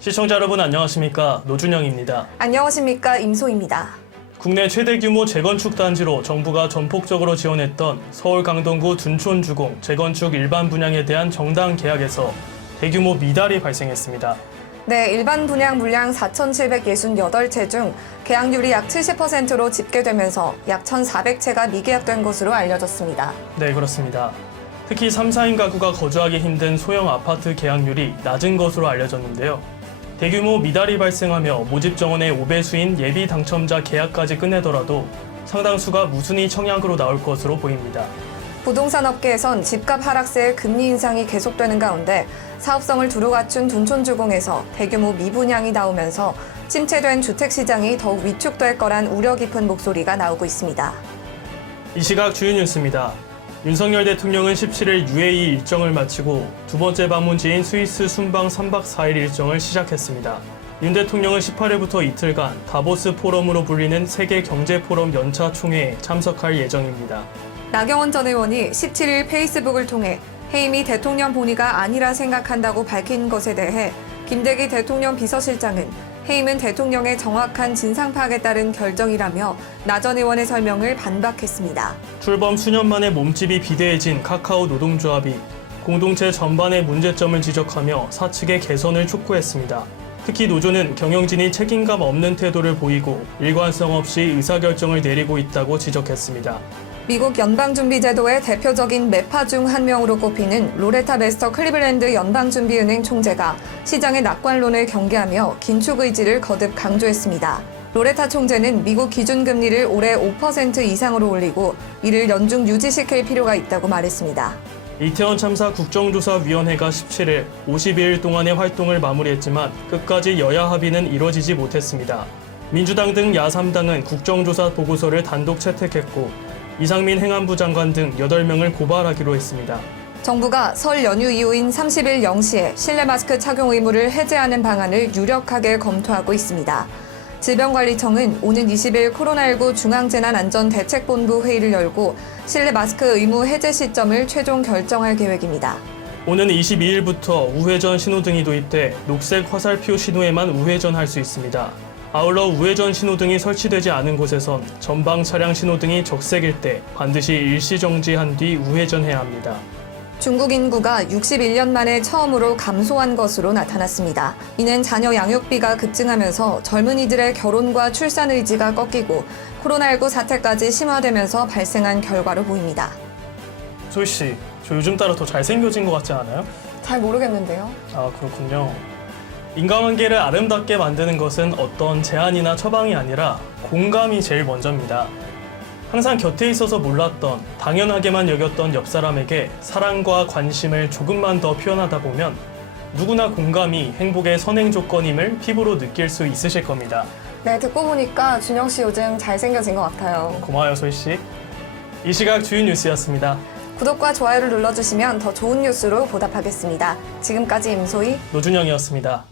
시청자 여러분 안녕하십니까? 노준영입니다. 안녕하십니까? 임소입니다. 국내 최대 규모 재건축 단지로 정부가 전폭적으로 지원했던 서울 강동구 둔촌주공 재건축 일반 분양에 대한 정당 계약에서 대규모 미달이 발생했습니다. 네, 일반 분양 물량 4,768채 중 계약률이 약 70%로 집계되면서 약 1,400채가 미계약된 것으로 알려졌습니다. 네, 그렇습니다. 특히 3, 4인 가구가 거주하기 힘든 소형 아파트 계약률이 낮은 것으로 알려졌는데요. 대규모 미달이 발생하며 모집 정원의 5배수인 예비 당첨자 계약까지 끝내더라도 상당수가 무순위 청약으로 나올 것으로 보입니다. 부동산 업계에선 집값 하락세의 금리 인상이 계속되는 가운데 사업성을 두루 갖춘 둔촌주공에서 대규모 미분양이 나오면서 침체된 주택시장이 더욱 위축될 거란 우려 깊은 목소리가 나오고 있습니다. 이 시각 주요 뉴스입니다. 윤석열 대통령은 17일 UAE 일정을 마치고 두 번째 방문지인 스위스 순방 3박 4일 일정을 시작했습니다. 윤 대통령은 18일부터 이틀간 다보스 포럼으로 불리는 세계 경제 포럼 연차 총회에 참석할 예정입니다. 나경원 전 의원이 17일 페이스북을 통해 해임이 대통령 본의가 아니라 생각한다고 밝힌 것에 대해 김대기 대통령 비서실장은 해임은 대통령의 정확한 진상 파악에 따른 결정이라며 나 전 의원의 설명을 반박했습니다. 출범 수년 만에 몸집이 비대해진 카카오 노동조합이 공동체 전반의 문제점을 지적하며 사측의 개선을 촉구했습니다. 특히 노조는 경영진이 책임감 없는 태도를 보이고 일관성 없이 의사결정을 내리고 있다고 지적했습니다. 미국 연방준비제도의 대표적인 매파 중 한 명으로 꼽히는 로레타 베스터 클리블랜드 연방준비은행 총재가 시장의 낙관론을 경계하며 긴축 의지를 거듭 강조했습니다. 로레타 총재는 미국 기준금리를 올해 5% 이상으로 올리고 이를 연중 유지시킬 필요가 있다고 말했습니다. 이태원 참사 국정조사위원회가 17일 52일 동안의 활동을 마무리했지만 끝까지 여야 합의는 이뤄지지 못했습니다. 민주당 등 야3당은 국정조사 보고서를 단독 채택했고 이상민 행안부 장관 등 8명을 고발하기로 했습니다. 정부가 설 연휴 이후인 30일 0시에 실내 마스크 착용 의무를 해제하는 방안을 유력하게 검토하고 있습니다. 질병관리청은 오는 20일 코로나19 중앙재난안전대책본부 회의를 열고 실내 마스크 의무 해제 시점을 최종 결정할 계획입니다. 오는 22일부터 우회전 신호등이 도입돼 녹색 화살표 신호에만 우회전할 수 있습니다. 아울러 우회전 신호등이 설치되지 않은 곳에선 전방 차량 신호등이 적색일 때 반드시 일시 정지한 뒤 우회전해야 합니다. 중국 인구가 61년 만에 처음으로 감소한 것으로 나타났습니다. 이는 자녀 양육비가 급증하면서 젊은이들의 결혼과 출산 의지가 꺾이고 코로나19 사태까지 심화되면서 발생한 결과로 보입니다. 소희 씨, 저 요즘 따라 더 잘생겨진 것 같지 않아요? 잘 모르겠는데요. 아, 그렇군요. 인간관계를 아름답게 만드는 것은 어떤 제안이나 처방이 아니라 공감이 제일 먼저입니다. 항상 곁에 있어서 몰랐던, 당연하게만 여겼던 옆 사람에게 사랑과 관심을 조금만 더 표현하다 보면 누구나 공감이 행복의 선행 조건임을 피부로 느낄 수 있으실 겁니다. 네, 듣고 보니까 준영 씨 요즘 잘생겨진 것 같아요. 고마워요, 소희 씨. 이 시각 주요 뉴스였습니다. 구독과 좋아요를 눌러주시면 더 좋은 뉴스로 보답하겠습니다. 지금까지 임소희, 노준영이었습니다.